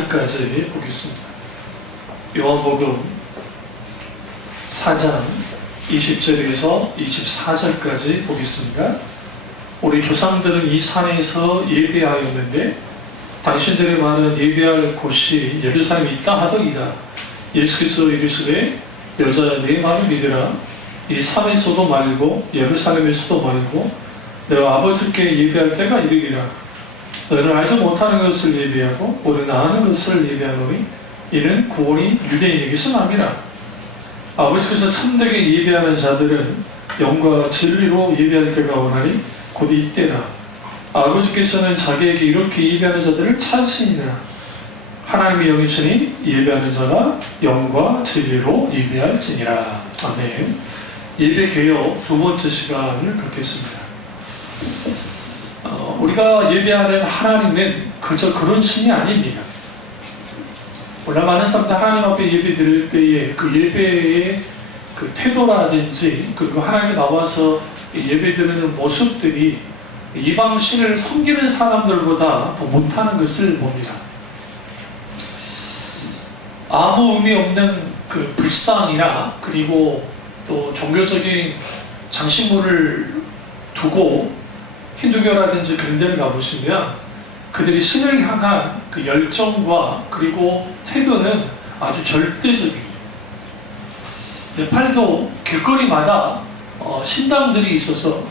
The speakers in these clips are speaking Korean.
24절까지 보겠습니다. 요한복음 4장 20절에서 24절까지 보겠습니다. 우리 조상들은 이 산에서 예배하였는데 당신들의 말은 예배할 곳이 예루살렘에 있다 하더이다. 예수께서 이르시되 여자야 내 말을 믿으라. 이 산에서도 말고 예루살렘에서도 말고 내가 아버지께 예배할 때가 이르리라. 너는 알지 못하는 것을 예배하고 우리는 아는 것을 예배하노니 이는 구원이 유대인에게서 남이라. 아버지께서 참되게 예배하는 자들은 영과 진리로 예배할 때가 오나니 곧 이때라. 아버지께서는 자기에게 이렇게 예배하는 자들을 찾으시니라. 하나님의 영이시니 예배하는 자가 영과 진리로 예배할지니라. 아멘. 예배 개요 두 번째 시간을 갖겠습니다. 우리가 예배하는 하나님은 그저 그런 신이 아닙니다. 물론 많은 사람들 하나님 앞에 예배 드릴 때에 그 예배의 그 태도라든지 그리고 하나님께 나와서 예배 드리는 모습들이 이방 신을 섬기는 사람들보다 더 못하는 것을 봅니다. 아무 의미 없는 그 불상이나 그리고 또 종교적인 장식물을 두고 힌두교라든지 그런 데를 가보시면 그들이 신을 향한 그 열정과 그리고 태도는 아주 절대적입니다. 네팔도 길거리마다 신당들이 있어서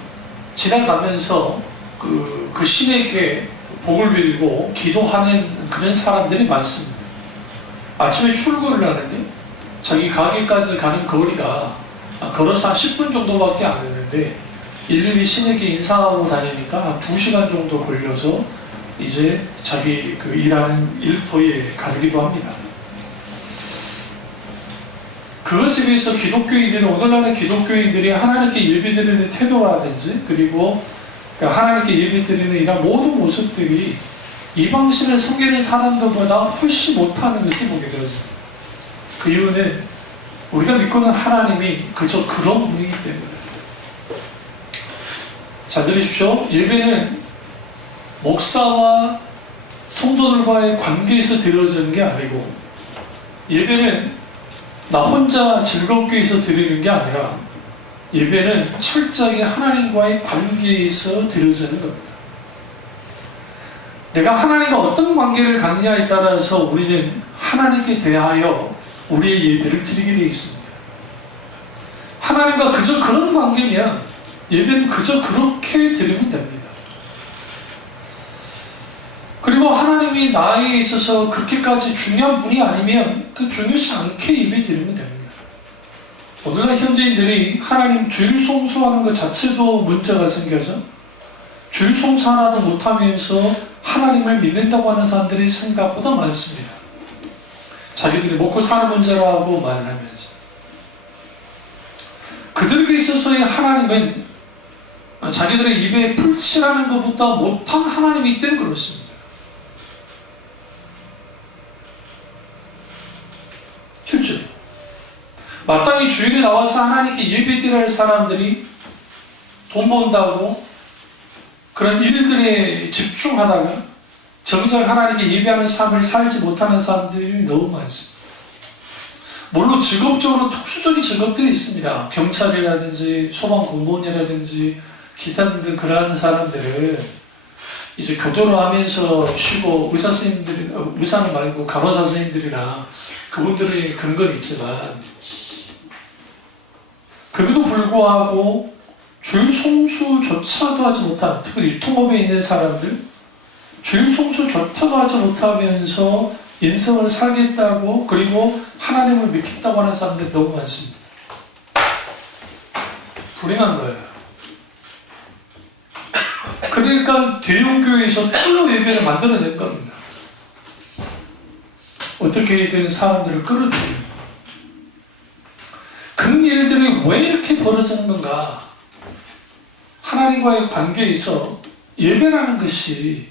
지나가면서 그 신에게 복을 빌고 기도하는 그런 사람들이 많습니다. 아침에 출근을 하는데 자기 가게까지 가는 거리가 걸어서 한 10분 정도밖에 안 되는데 일일이 신에게 인사하고 다니니까 한 2시간 정도 걸려서 이제 자기 그 일하는 일터에 가기도 합니다. 그것에 비해서 기독교인들은 오늘날의 기독교인들이 하나님께 예배드리는 태도라든지 그리고 하나님께 예배드리는 이런 모든 모습들이 이방신을 섬기는 사람들보다 훨씬 못하는 것을 보게 되었습니다. 그 이유는 우리가 믿고 있는 하나님이 그저 그런 분이기 때문에. 자, 들으십시오. 예배는 목사와 성도들과의 관계에서 드려지는 게 아니고 예배는 나 혼자 즐겁게 해서 드리는 게 아니라 예배는 철저하게 하나님과의 관계에서 드려지는 겁니다. 내가 하나님과 어떤 관계를 갖느냐에 따라서 우리는 하나님께 대하여 우리의 예배를 드리게 되어 있습니다. 하나님과 그저 그런 관계면 예배는 그저 그렇게 드리면 됩니다. 그리고 하나님이 나에 있어서 그렇게까지 중요한 분이 아니면 그 중요치 않게 예배 드리면 됩니다. 오늘날 현대인들이 하나님 주일 송수하는 것 자체도 문제가 생겨서 주일 송수 하나도 못하면서 하나님을 믿는다고 하는 사람들이 생각보다 많습니다. 자기들이 먹고 사는 문제라고 말을 하면서 그들에게 있어서의 하나님은 자기들의 입에 풀칠하는 것보다 못한 하나님이기 때문에 그렇습니다. 실제로 마땅히 주일에 나와서 하나님께 예배드려야 할 사람들이 돈 번다고 그런 일들에 집중하다가 정작 하나님께 예배하는 삶을 살지 못하는 사람들이 너무 많습니다. 물론 직업적으로 특수적인 직업들이 있습니다. 경찰이라든지 소방공무원이라든지 기타 등등 그러한 사람들은 이제 교도를 하면서 쉬고 의사는 말고 간호사 선생님들이나 그분들의 근거는 있지만 그래도 불구하고 주일 송수조차도 하지 못한 특히 유통업에 있는 사람들 주일 송수조차도 하지 못하면서 인생을 살겠다고 그리고 하나님을 믿겠다고 하는 사람들이 너무 많습니다. 불행한 거예요. 그러니까 대형교회에서 틀로 예배를 만들어낸 겁니다. 어떻게든 사람들을 끌어들이는 그런 일들이 왜 이렇게 벌어지는 건가? 하나님과의 관계에서 예배라는 것이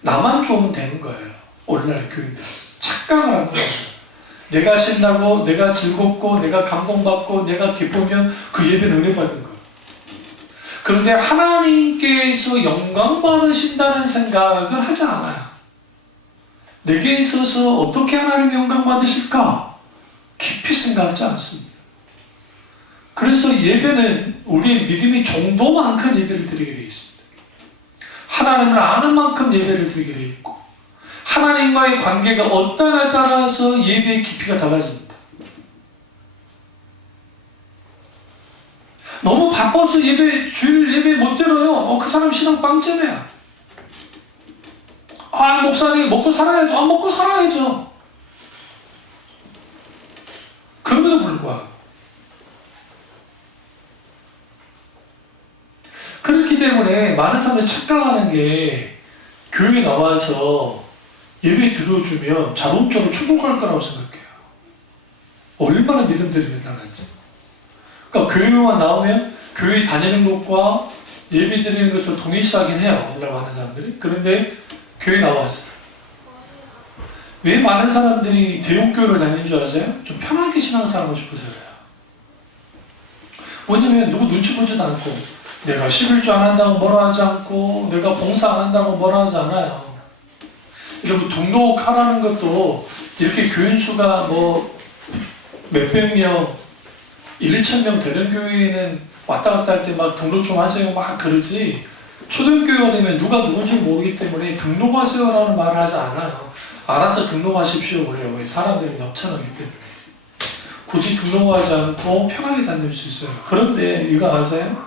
나만 좋으면 되는 거예요. 오늘날 교회들 착각을 한 거예요. 내가 신나고 내가 즐겁고 내가 감동받고 내가 기쁘면 그 예배는 은혜 받은 거예요. 그런데 하나님께서 영광 받으신다는 생각을 하지 않아요. 내게 있어서 어떻게 하나님 영광 받으실까? 깊이 생각하지 않습니다. 그래서 예배는 우리의 믿음의 정도만큼 예배를 드리게 되어 있습니다. 하나님을 아는 만큼 예배를 드리게 되어 있고, 하나님과의 관계가 어떠냐에 따라서 예배의 깊이가 달라집니다. 너무 바빠서 주일 예배 못 들어요. 그 사람 신앙 빵점이야. 목사님 먹고 살아야죠. 먹고 살아야죠. 그럼에도 불구하고 그렇기 때문에 많은 사람들이 착각하는 게 교회에 나와서 예배 들어주면 자동적으로 축복할 거라고 생각해요. 얼마나 믿음들이 대단한지. 그러니까 교회만 나오면 교회 다니는 것과 예배 드리는 것을 동일시하긴 해요. 라고 하는 사람들이. 그런데 교회 나왔어요. 왜 많은 사람들이 대형교회를 다니는 줄 아세요? 좀 편하게 신앙생활하고 싶어서 그래요. 왜냐면 누구 눈치 보지도 않고, 내가 11조 안 한다고 뭐라 하지 않고, 내가 봉사 안 한다고 뭐라 하지 않아요. 이러고 등록하라는 것도 이렇게 교인 수가 몇백 명, 1,000명 되는 교회에는 왔다 갔다 할 때 막 등록 좀 하세요 막 그러지, 초등교회가 되면 누가 누군지 모르기 때문에 등록하세요라는 말을 하지 않아요. 알아서 등록하십시오 그래요. 왜? 사람들이 넘쳐나기 때문에. 굳이 등록하지 않고 편하게 다닐 수 있어요. 그런데 이거 아세요?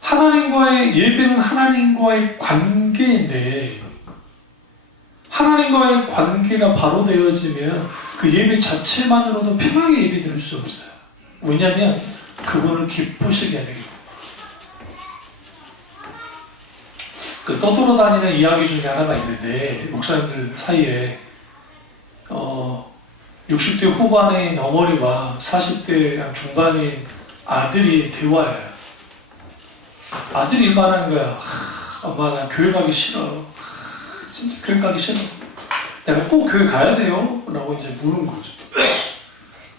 하나님과의 예배는 하나님과의 관계인데, 하나님과의 관계가 바로 되어지면 그 예배 자체만으로도 편하게 예배 드릴 수 없어요. 왜냐하면 그분을 기쁘시게 해야 되기. 그 떠돌아다니는 이야기 중에 하나가 있는데, 목사님들 사이에 60대 후반의 어머니와 40대 중반의 아들이 대화해요. 아들이 일만하는 거야. 엄마 나 교회 가기 싫어. 진짜 교회 가기 싫어. 내가 꼭 교회 가야 돼요? 라고 이제 물은 거죠.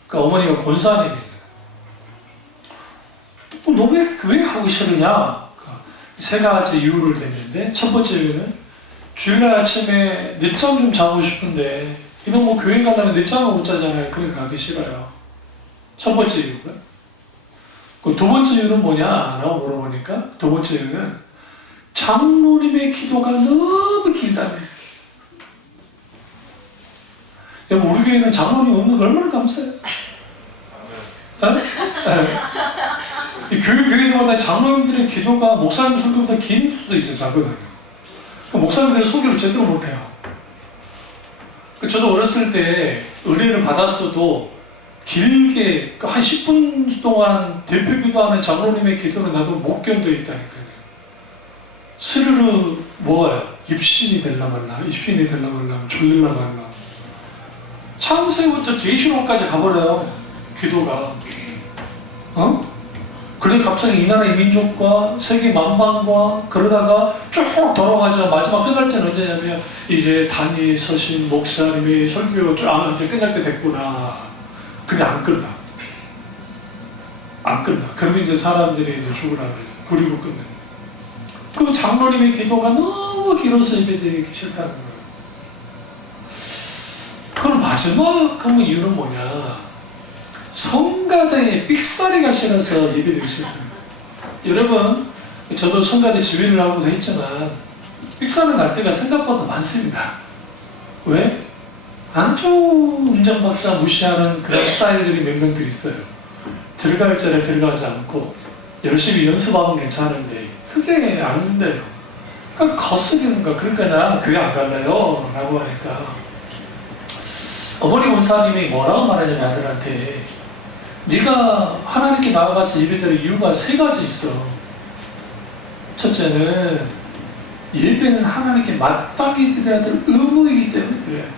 그러니까 어머니가 권사님이세요. 너 왜 가기 싫으냐? 세 가지 이유를 댔는데, 첫 번째 이유는 주일날 아침에 늦잠 좀 자고 싶은데 이놈 교회 가려면 늦잠을 못 자잖아요. 그러니까 가기 싫어요. 첫 번째 이유고요. 그 두 번째 이유는 뭐냐? 라고 물어보니까 두 번째 이유는 장로님의 기도가 너무 길다네. 우리 교회는 장로님 없는 거 얼마나 감사해요. 이 교회마다 장로님들의 기도가 목사님 설교보다 긴 수도 있어요. 자거든요. 목사님들의 설교를 제대로 못해요. 저도 어렸을 때 은혜를 받았어도 길게 한 10분 동안 대표 기도하는 장로님의 기도를 나도 못 견뎌 있다니까요. 스르르 뭐가요? 입신이 될라 말라, 입신이 될라 말라, 졸릴라 말라. 창세부터 계시록까지 가버려요. 기도가. 그래 갑자기 이 나라의 민족과 세계 만방과 그러다가 쭉 돌아가자 마지막 끝날 때는 언제냐면 이제 단위 서신 목사님의 설교가 쭉 이제 끝날 때 됐구나. 근데 안 끝나. 안 끝나. 그러면 이제 사람들이 이제 죽으라 그래요. 그리고 끝내. 그럼 장로님의 기도가 너무 길어서 예배드리기 싫다는 거예요. 그럼 마지막 그러면 이유는 뭐냐? 성가대에 삑사리가 싫어서 예배드리기 싫어요. 여러분, 저도 성가대 지휘를 하고도 했지만 삑사리 날 때가 생각보다 많습니다. 왜? 아주 인정받자 무시하는 그런 스타일들이 몇 명들이 있어요. 들어갈 자리에 들어가지 않고 열심히 연습하면 괜찮은데 그게 안 돼요. 그러니까 거스르는 거야. 그러니까 나 교회 안 갈래요 라고 하니까 어머니 원사님이 뭐라고 말하냐면 아들한테, 네가 하나님께 나아가서 예배드릴 이유가 세 가지 있어. 첫째는 예배는 하나님께 마땅히 드려야 될 의무이기 때문에 드려야 돼.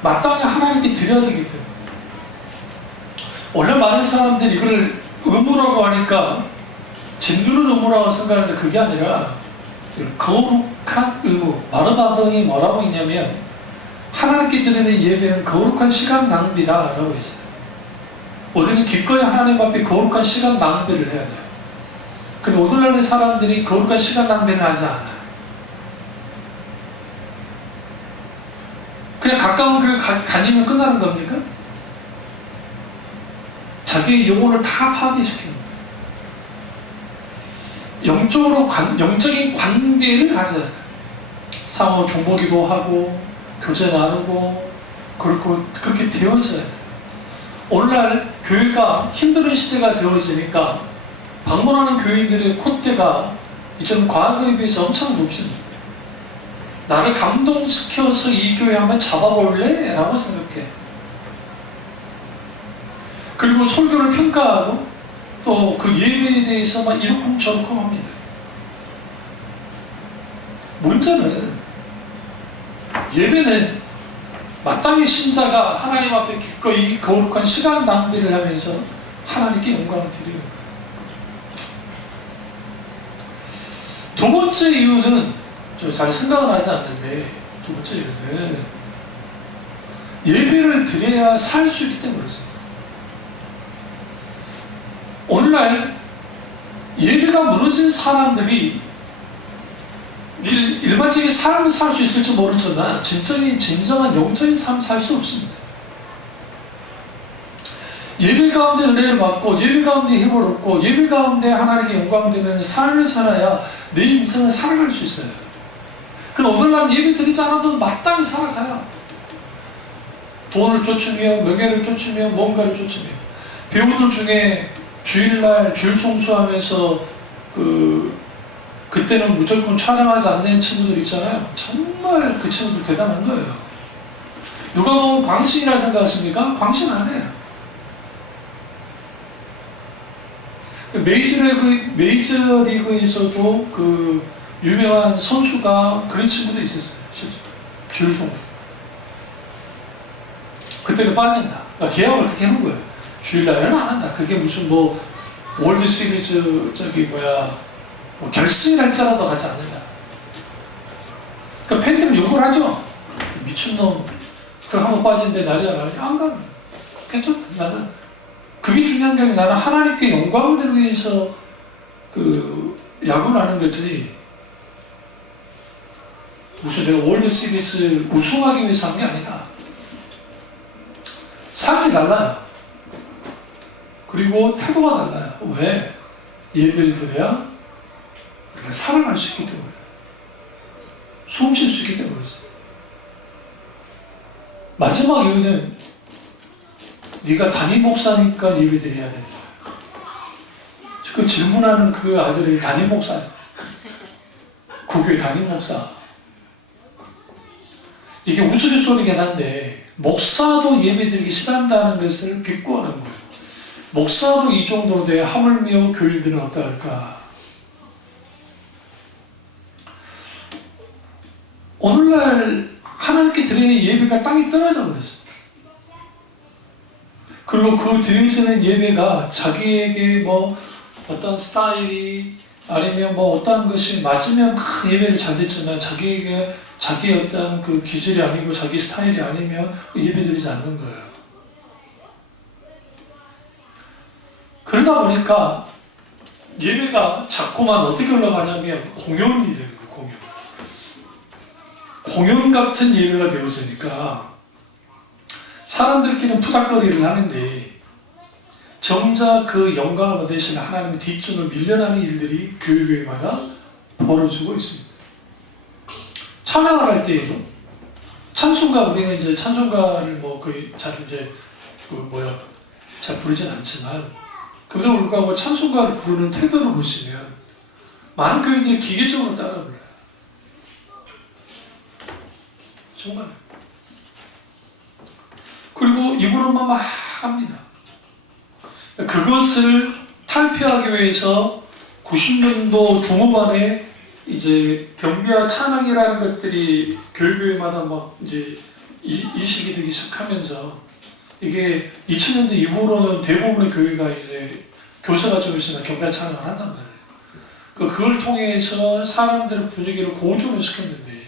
마땅히 하나님께 드려야 되기 때문에. 원래 많은 사람들이 이걸 의무라고 하니까 진누른 의무라고 생각하는데 그게 아니라 거룩한 의무. 마르바등이 뭐라고 했냐면 하나님께 드리는 예배는 거룩한 시간 낭비다 라고 했어요. 우리는 기꺼이 하나님 앞에 거룩한 시간 낭비를 해야 돼요. 근데 오늘날의 사람들이 거룩한 시간 낭비를 하지 않아요. 그냥 가까운 교회 다니면 끝나는 겁니까? 자기의 영혼을 다 파괴시키는 거예요. 영적인 관계를 가져야 돼요. 상호 중보기도 하고 교제 나누고 그렇게 되어져야 돼요. 오늘날 교회가 힘든 시대가 되어지니까 방문하는 교인들의 콧대가 이전 과거에 비해서 엄청 높습니다. 나를 감동시켜서 이 교회 한번 잡아볼래? 라고 생각해. 그리고 설교를 평가하고 또 그 예배에 대해서 막 이러쿵저러쿵 합니다. 문제는 예배는 마땅히 신자가 하나님 앞에 기꺼이 거룩한 시간 낭비를 하면서 하나님께 영광을 드리는 거예요. 두 번째 이유는 좀 잘 생각을 하지 않는데, 두 번째 이유는 예배를 드려야 살 수 있기 때문에 그렇습니다. 오늘날 예배가 무너진 사람들이 일반적인 삶을 살 수 있을지 모르지만 진정한 영적인 삶을 살 수 없습니다. 예배 가운데 은혜를 받고 예배 가운데 힘을 얻고 예배 가운데 하나님께 영광 드리는 삶을 살아야 내 인생을 살아갈 수 있어요. 그럼 오늘날 예배 드리지 않아도 마땅히 살아가요. 돈을 쫓으며 명예를 쫓으며 뭔가를 쫓으며 배우들 중에 주일날 주일 송수하면서 그때는 무조건 촬영하지 않는 친구들 있잖아요. 정말 그 친구들 대단한 거예요. 누가 보면 광신이라 생각하십니까? 광신 안 해요. 메이저리그에서도 그 유명한 선수가 그런 친구도 있었어요. 실제로. 주일 송수. 그때는 빠진다. 그러니까 계약을 그렇게 해놓은 거예요. 주일날에는 안 한다. 그게 무슨 월드 시리즈 결승을 할지라도 가지 않는다. 그러니까 팬들은 욕을 하죠. 미친놈, 그거 한번 빠진데 날이 안 가니 안 가. 괜찮다. 나는 그게 중요한 게 아니라 나는 하나님께 영광을 드리기 위해서 야구를 하는 거지. 무슨 내가 월드 시리즈 우승하기 위해서 한 게 아니라 삶이 달라요. 그리고 태도가 달라요. 왜? 예배를 드려야 우리가 살아갈 수 있기 때문에, 숨 쉴 수 있기 때문에 그렇습니다. 마지막 이유는 네가 담임 목사니까 예배 드려야 된다. 지금 질문하는 그 아들이 담임 목사예요. 구교의 담임 목사. 이게 우스갯소리긴 한데 목사도 예배 드리기 싫어한다는 것을 비꼬는 거예요. 목사도 이 정도로 돼 하물며 교인들은 어떨까? 오늘날 하나님께 드리는 예배가 땅이 떨어져 버렸어요. 그리고 그 드려지는 예배가 자기에게 어떤 스타일이 아니면 어떤 것이 맞으면 막 예배를 잘 됐지만 자기에게 자기의 어떤 그 기질이 아니고 자기 스타일이 아니면 예배 드리지 않는 거예요. 그러다 보니까 예배가 자꾸만 어떻게 올라가냐면 공연이 되는 거예요. 공연 같은 예배가 되어지니까 사람들끼리는 푸닥거리를 하는데 정작 그 영광을 받으신 하나님의 뒷전을 밀려나는 일들이 교회마다 벌어지고 있습니다. 찬양을 할 때에도 찬송가, 우리는 이제 찬송가를 거의 잘 잘 부르진 않지만 그럼에도 불구하고 찬송가를 부르는 태도를 보시면 많은 교인들이 기계적으로 따라 불러요. 정말. 그리고 입으로만 막 합니다. 그것을 탈피하기 위해서 90년도 중후반에 이제 경배와 찬양이라는 것들이 교회마다 이제 이식이 되기 시작하면서 이게 2000년대 이후로는 대부분의 교회가 이제 교사가 좀 있으면 경배와 찬양을 한단 말이에요. 그걸 통해서 사람들의 분위기를 고조를 시켰는데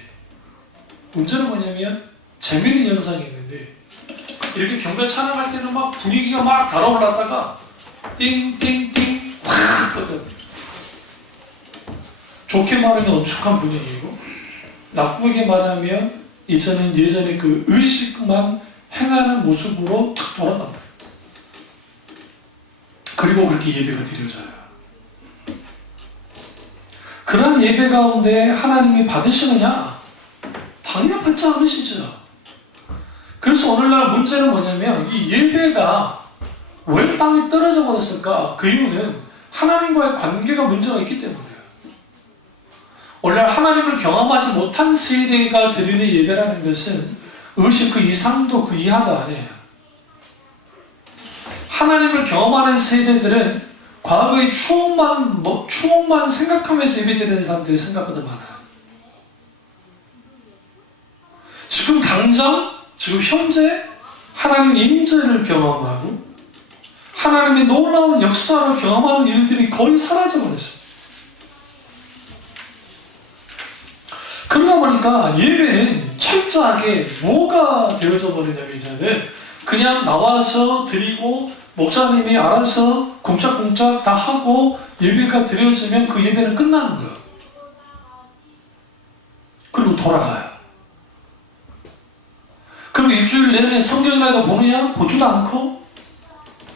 문제는 뭐냐면 재미있는 현상이 있는데 이렇게 경배 찬양할 때는 막 분위기가 막 달아올랐다가 띵띵띵 확 꺼져. 좋게 말하면 엄숙한 분위기고, 나쁘게 말하면 이제는 예전에 그 의식만 행하는 모습으로 탁 돌아갑니다. 그리고 그렇게 예배가 드려져요. 그런 예배 가운데 하나님이 받으시느냐? 당연히 받지 않으시죠. 그래서 오늘날 문제는 뭐냐면 이 예배가 왜 땅에 떨어져 버렸을까? 그 이유는 하나님과의 관계가 문제가 있기 때문이에요. 원래 하나님을 경험하지 못한 세대가 드리는 예배라는 것은 의식 그 이상도 그 이하가 아니에요. 하나님을 경험하는 세대들은 과거의 추억만 생각하면서 예배드리는 사람들이 생각보다 많아요. 지금 당장, 지금 현재 하나님 임재를 경험하고 하나님의 놀라운 역사를 경험하는 일들이 거의 사라져버렸어요. 그러다 보니까 예배는 철저하게 뭐가 되어져 버리냐면 이제는 그냥 나와서 드리고 목사님이 알아서 쿵짝쿵짝 다 하고 예배가 드려지면 그 예배는 끝나는 거예요. 그리고 돌아가요. 그럼 일주일 내내 성경이라도 보느냐? 보지도 않고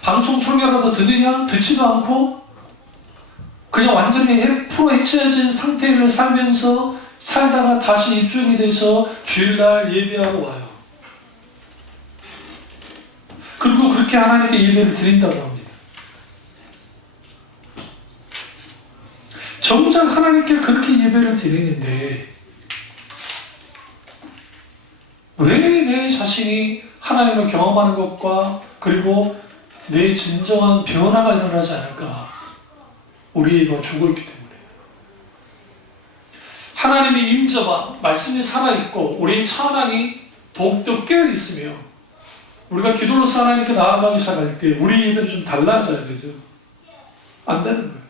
방송 설교라도 듣느냐? 듣지도 않고 그냥 완전히 프로 해체해진 상태를 살다가 다시 일주일이 돼서 주일날 예배하고 와요. 그리고 그렇게 하나님께 예배를 드린다고 합니다. 정작 하나님께 그렇게 예배를 드리는데 왜 내 자신이 하나님을 경험하는 것과 그리고 내 진정한 변화가 일어나지 않을까? 우리가 죽어 있기 때문에. 하나님의 임재와 말씀이 살아있고 우리의 찬양이 더욱더 깨어있으며 우리가 기도로서 하나님께 나아가기 시작할 때 우리 예배는 좀 달라져야 되죠. 안 되는 거예요.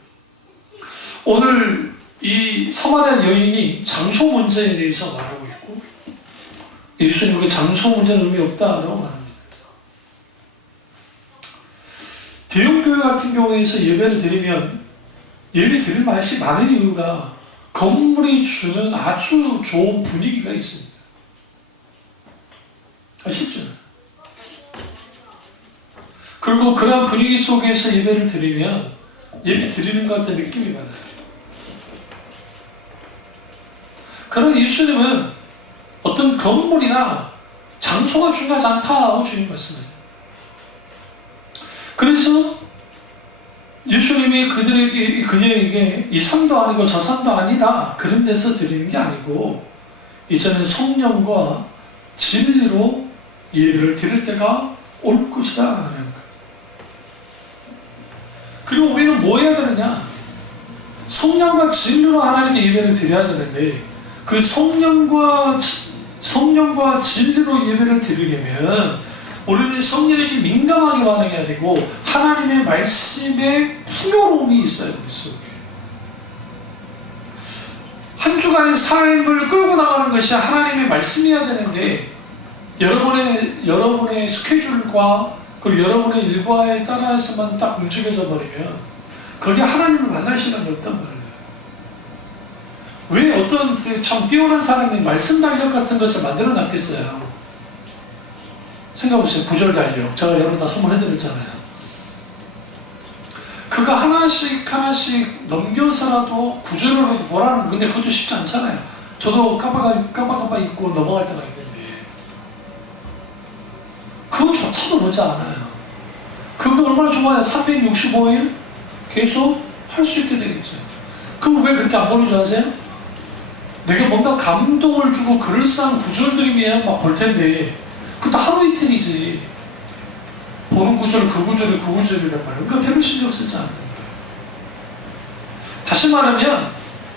오늘 이 서마리아 여인이 장소 문제에 대해서 말하고 있고 예수님은 장소 문제는 의미 없다라고 말합니다. 대형교회 같은 경우에서 예배를 드리면 예배 드릴 맛이 많은 이유가 건물이 주는 아주 좋은 분위기가 있습니다. 아시죠? 그리고 그런 분위기 속에서 예배를 드리면 예배 드리는 것 같은 느낌이 받아요. 그런 예수님은 어떤 건물이나 장소가 중요하지 않다고 주님 말씀해요. 그래서 예수님이 그녀에게 이 산도 아니고 저 산도 아니다 그런 데서 드리는 게 아니고 이제는 성령과 진리로 예배를 드릴 때가 올 것이다 하는 거예요. 그리고 우리는 뭐 해야 되느냐? 성령과 진리로 하나님께 예배를 드려야 되는데 그 성령과 진리로 예배를 드리려면 우리는 성령에게 민감하게 반응해야 되고 하나님의 말씀에 풍요로움이 있어야 되겠어요. 한 주간의 삶을 끌고 나가는 것이 하나님의 말씀이어야 되는데 여러분의 스케줄과 그리고 여러분의 일과에 따라서만 딱 움직여져 버리면 거기에 하나님을 만날 시간이 없단 말이에요. 왜 어떤 참 뛰어난 사람이 말씀 달력 같은 것을 만들어 놨겠어요? 생각해보세요. 구절 달력. 제가 여러분 다 선물해드렸잖아요. 그거 하나씩 넘겨서라도 구절으로 보라는 건데 그것도 쉽지 않잖아요. 저도 까바까바 읽고 넘어갈 때가 있는데 그것조차도 못지 않아요. 그거 얼마나 좋아요. 365일 계속 할 수 있게 되겠죠. 그럼 왜 그렇게 안 보는 줄 아세요? 내가 뭔가 감동을 주고 그럴싸한 구절들이면 막 볼 텐데 그것도 하루 이틀이지. 보는 구절, 그 구절이란 말이에요. 그러니까 별로 신경 쓰지 않는 거예요. 다시 말하면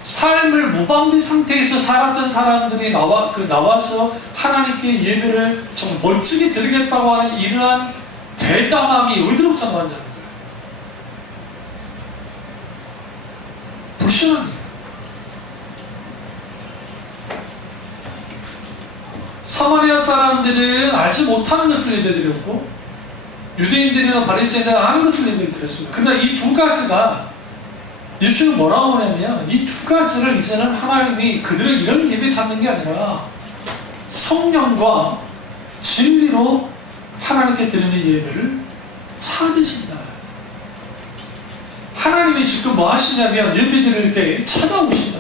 삶을 무방비 상태에서 살았던 사람들이 나와서 하나님께 예배를 정말 멋지게 드리겠다고 하는 이러한 대담함이 어디로부터 나왔냐는 거예요. 불신앙이에요. 사마리아 사람들은 알지 못하는 것을 예배드렸고 유대인들이나 바리새인들은 아는 것을 예배드렸습니다. 그러나 이 두 가지가 예수는 뭐라고 하냐면 이 두 가지를 이제는 하나님이 그들을 이런 예배 찾는 게 아니라 성령과 진리로 하나님께 드리는 예배를 찾으신다. 하나님이 지금 뭐 하시냐면 예배 드릴 때 찾아오신다.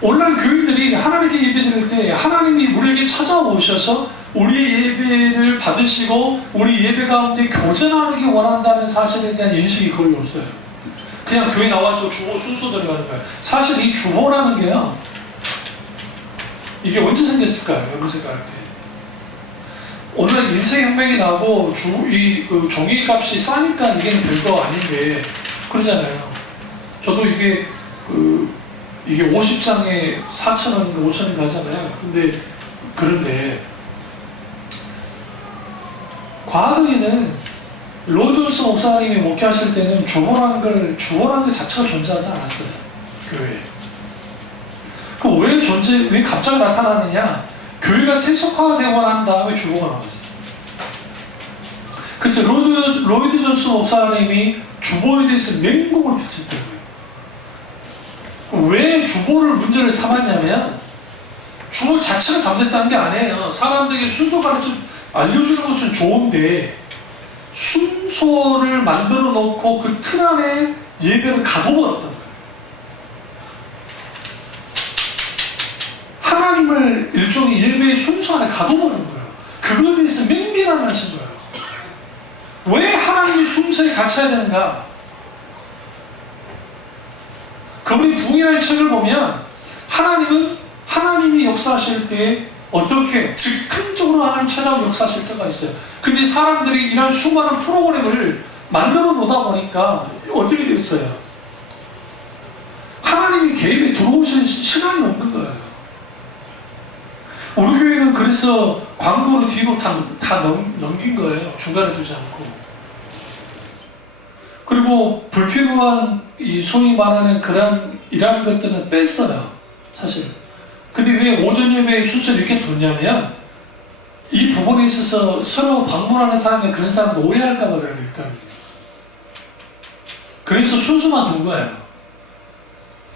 오늘날 교인들이 하나님께 예배 드릴 때 하나님이 우리에게 찾아오셔서 우리의 예배를 받으시고 우리 예배 가운데 교제하는 게 원한다는 사실에 대한 인식이 거의 없어요. 그냥 교회 나와서 주보 순서 들어가는 거예요. 사실 이 주보라는 게요, 이게 언제 생겼을까요? 여러분 생각할 때. 오늘 인생혁명이 나고 그 종이값이 싸니까 이게 별거 아닌데 그러잖아요. 저도 이게 50장에 4,000원, 5,000원 가잖아요. 그런데 과거에는 로드스 목사님이 목회하실 때는 주보라는 것 자체가 존재하지 않았어요. 교회에. 왜 갑자기 나타나느냐? 교회가 세속화되고 난 다음에 주보가 나왔어요. 그래서 로이드 존스 목사님이 주보에 대해서 맹목을 펼쳤다고요. 왜 주보를 문제를 삼았냐면 주보 자체가 잘못됐다는 게 아니에요. 사람들에게 순서 가르쳐 알려주는 것은 좋은데 순서를 만들어 놓고 그 틀 안에 예배를 가둬버렸단 말이에요. 하나님을 일종의 예배의 순서 안에 가둬버린 거예요. 그거에 대해서 맹비난하신 거예요. 왜 하나님이 순서에 갇혀야 되는가? 그분이 부흥이라는 책을 보면 하나님이 역사하실 때 어떻게 즉흥적으로 하나님 찾아오고 역사하실 때가 있어요. 근데 사람들이 이런 수많은 프로그램을 만들어 놓다 보니까 어떻게 되어 있어요? 하나님이 개입에 들어오실 시간이 없는 거예요. 우리 교회는 그래서 광고를 뒤로 다 넘긴 거예요. 중간에 두지 않고. 그리고 불필요한 소위 말하는 이러한 것들은 뺐어요. 사실. 근데 왜 오전 예배의 순서를 이렇게 뒀냐면 이 부분에 있어서 서로 방문하는 사람이 그런 사람도 오해할까봐 그래요. 일단. 그래서 순서만 둔 거예요.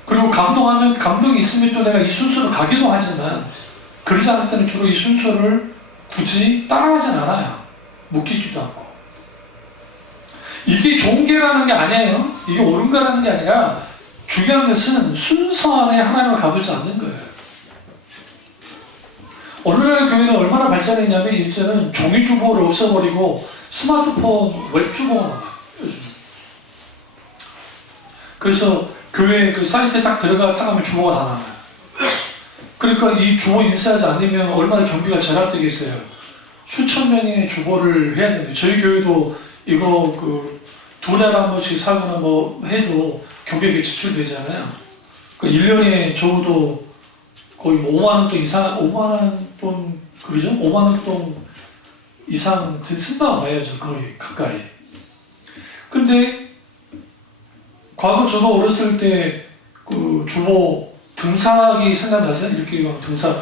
그리고 감동이 있으면 또 내가 이 순서로 가기도 하지만 그러지 않을 때는 주로 이 순서를 굳이 따라하진 않아요. 묶이기도 하고. 이게 좋은 게라는 게 아니에요. 이게 옳은 거라는 게 아니라 중요한 것은 순서 안에 하나님을 가두지 않는 거예요. 오늘날 교회는 얼마나 발전했냐면 이제는 종이주보를 없애버리고 스마트폰 웹주보가 나와요. 요즘. 그래서 교회 그 사이트에 딱 들어가면 주보가 다 나와요. 그러니까 이 주보 인쇄하지 않으면 얼마나 경비가 절약되겠어요. 수천 명의 주보를 해야 됩니다. 저희 교회도 이거 2달에 한 번씩 사거나 뭐 해도 경비가 지출되잖아요. 그 1년에 적어도 거의 5만원 돈 이상, 5만원 돈, 그러죠? 5만원 돈 이상 쓴다고 봐야죠. 거의 가까이. 근데 과거 저도 어렸을 때 그 주보 등사기 생각나세요? 이렇게 등사를.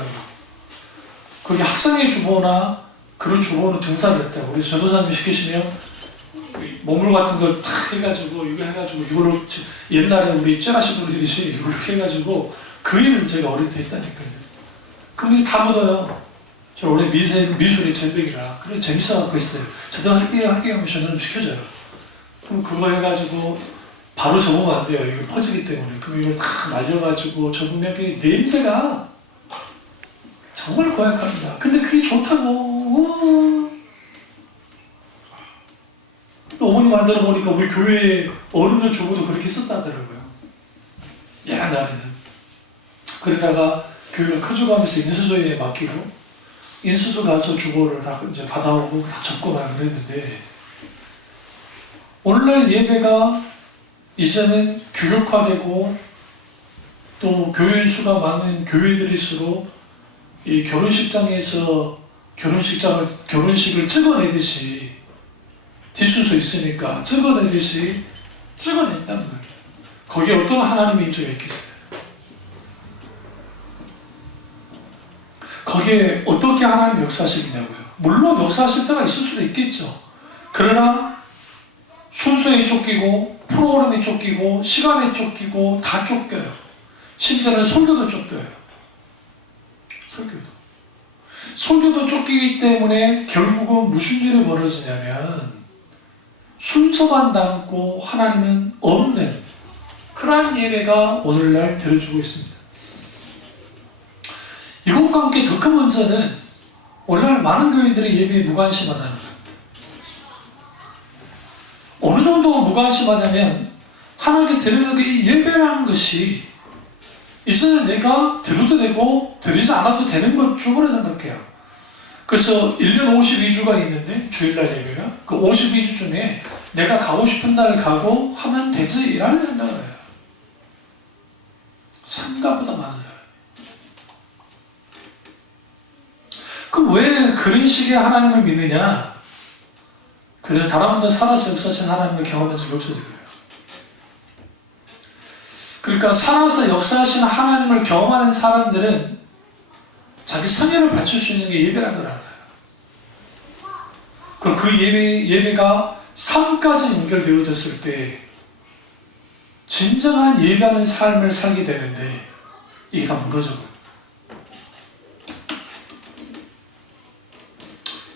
그게 학생의 주보나 그런 주보는 등사를 했다고. 우리 전도사님 시키시면 먹물 같은 걸 탁 해가지고 이거 해가지고 이걸로 옛날에 우리 쩌라시 분들이 이걸로 해가지고 그 일을 제가 어릴 때 했다니까요. 그게 다 묻어요. 저 원래 미술이 전백이라 그래 재밌어갖고 있어요. 저도 할게요 하면 전화 좀 시켜줘요. 그럼 그거 해가지고 바로 적으면 안 돼요. 이게 퍼지기 때문에. 그럼 이걸 다 날려가지고 적으면 그 냄새가 정말 고약합니다. 근데 그게 좋다고. 어머니 말 들어보니까 우리 교회 어른들 주보도 그렇게 썼다더라고요. 옛날에는. 그러다가 교회가 커져가면서 인수조에 맡기고 인수조 가서 주보를 다 이제 받아오고 다 적고 막 그랬는데 오늘날 예배가 이제는 규격화되고 또 교인 수가 많은 교회들일수록 이 결혼식장에서 결혼식을 찍어내듯이 뒷순서 있으니까 찍어내듯이 찍어낸다는 거예요. 거기에 어떤 하나님의 인조가 있겠어요? 거기에 어떻게 하나님 역사하시냐고요. 물론 역사하실 때가 있을 수도 있겠죠. 그러나 순서에 쫓기고 프로그램에 쫓기고 시간에 쫓기고 다 쫓겨요. 심지어는 설교도 쫓겨요. 설교도 쫓기기 때문에 결국은 무슨 일이 벌어지냐면 순서만 담고 하나님은 없는 그러한 예배가 오늘날 들어주고 있습니다. 이것과 함께 더 큰 문제는 오늘날 많은 교인들이 예배에 무관심하다는 거예요. 어느 정도 무관심하냐면 하나님께 드리는 그 예배라는 것이 이제는 내가 드려도 되고 드리지 않아도 되는 것 중으로 생각해요. 그래서 1년 52주가 있는데 주일날 예배가 그 52주 중에 내가 가고 싶은 날 가고 하면 되지 라는 생각을 해요. 생각보다 많은 사람. 그럼 왜 그런 식의 하나님을 믿느냐? 그는 단 한 번도 살아서 역사하신 하나님을 경험한 적이 없어서 그래요. 그러니까 살아서 역사하신 하나님을 경험하는 사람들은 자기 성의를 바칠 수 있는 게 예배라는 걸 알아요. 그럼 그 예배가 삶까지 연결되어졌을 때 진정한 예배하는 삶을 살게 되는데 이게 다 무너져버려요.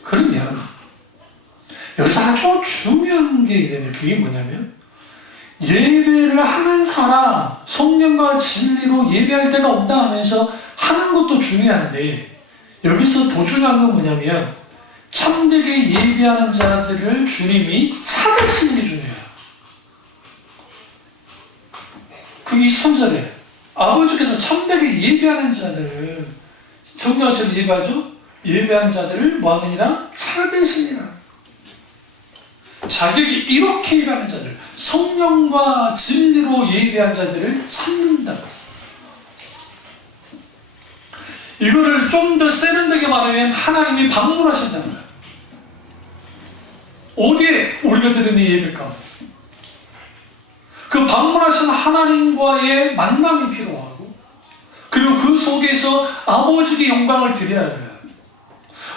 그러면 여기서 아주 중요한 게 있는데 그게 뭐냐면 예배를 하는 사람, 성령과 진리로 예배할 때가 온다 하면서 하는 것도 중요한데 여기서 더 중요한 건 뭐냐면 참되게 예배하는 자들을 주님이 찾으시는 게 중요해요. 그게 23절에 아버지께서 참되게 예배하는 자들을 성령처럼 예배하죠? 예배하는 자들을 뭐하느니라? 찾으시니라. 자격이 이렇게 예배하는 자들, 성령과 진리로 예배한 자들을 찾는다. 이거를 좀 더 세련되게 말하면 하나님이 방문하신다는 거예요. 어디에 우리가 드리는 예배가? 그 방문하신 하나님과의 만남이 필요하고 그리고 그 속에서 아버지의 영광을 드려야 돼요.